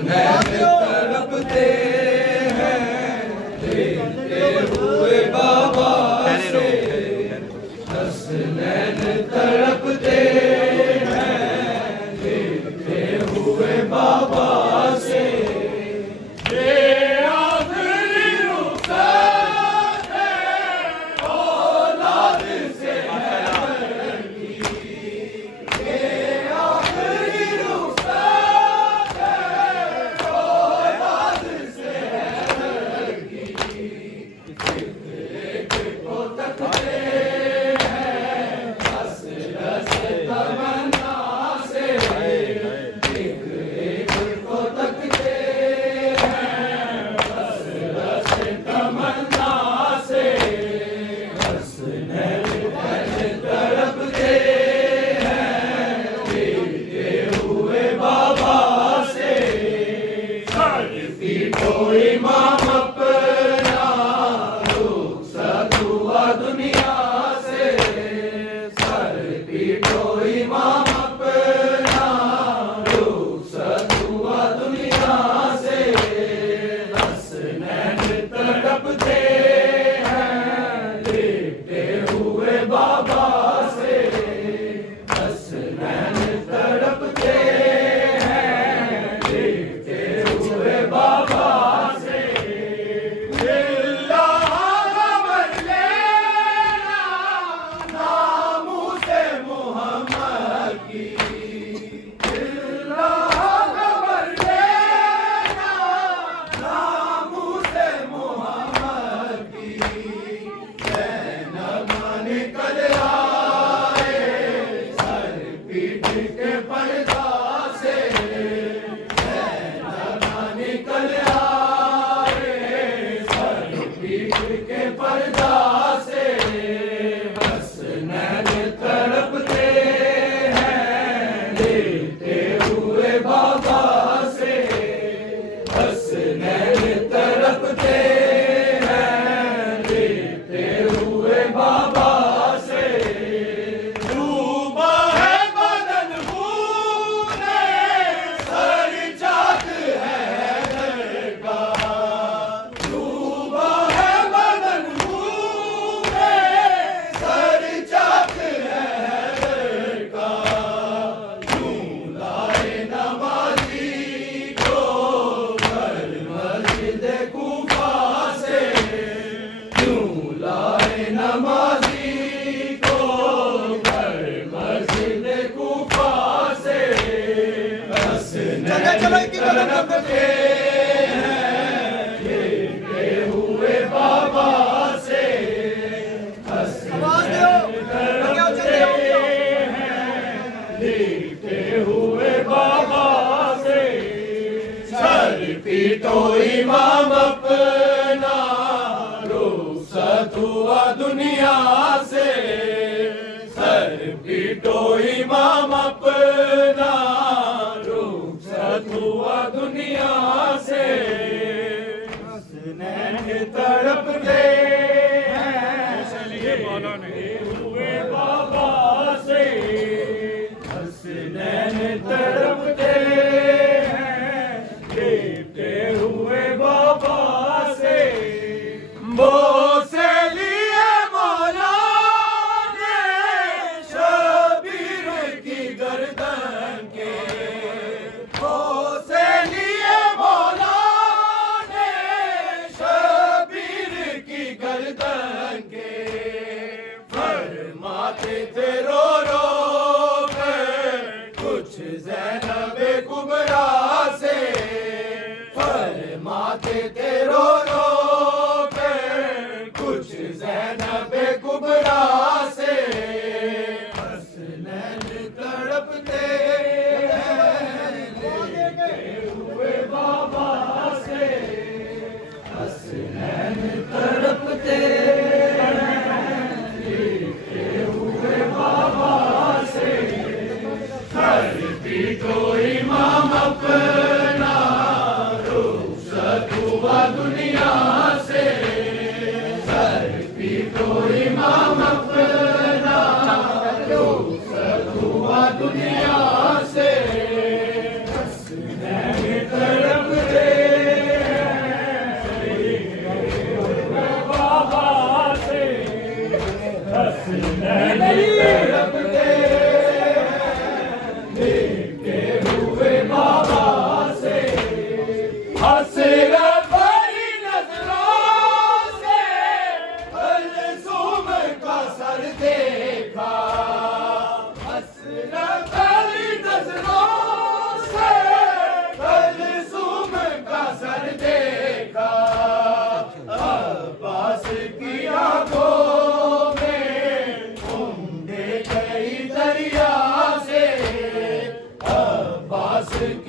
नैन तड़पते हैं देखते हुए बाबा से, हंस नैन तड़पते हैं देखते हुए बाबा से। पीटो इमाम अपना रुखसत हुआ दुनिया से, सर पीटो इमाम अपना रुखसत हुआ दुनिया से। हसनैन तड़पते हैं चलिए हुए बाबा से, हसनैन तड़पते हुए बाबा से। वो से लिए मौला ने शबीर की गर्दन के, वो से लिए मौला ने शबीर की गर्दन के। फरमाते थे रो रो कर कुछ ज़ैनब कुबरा से, फरमाते थे रो रो कर कुछ ज़ैनब कुबरा से। हसनैन तड़पते हैं लेते हुए बाबा से, हसनैन तड़पते हैं लेते हुए बाबा से। सर पीटो इमाम अपना रुखसत हुआ से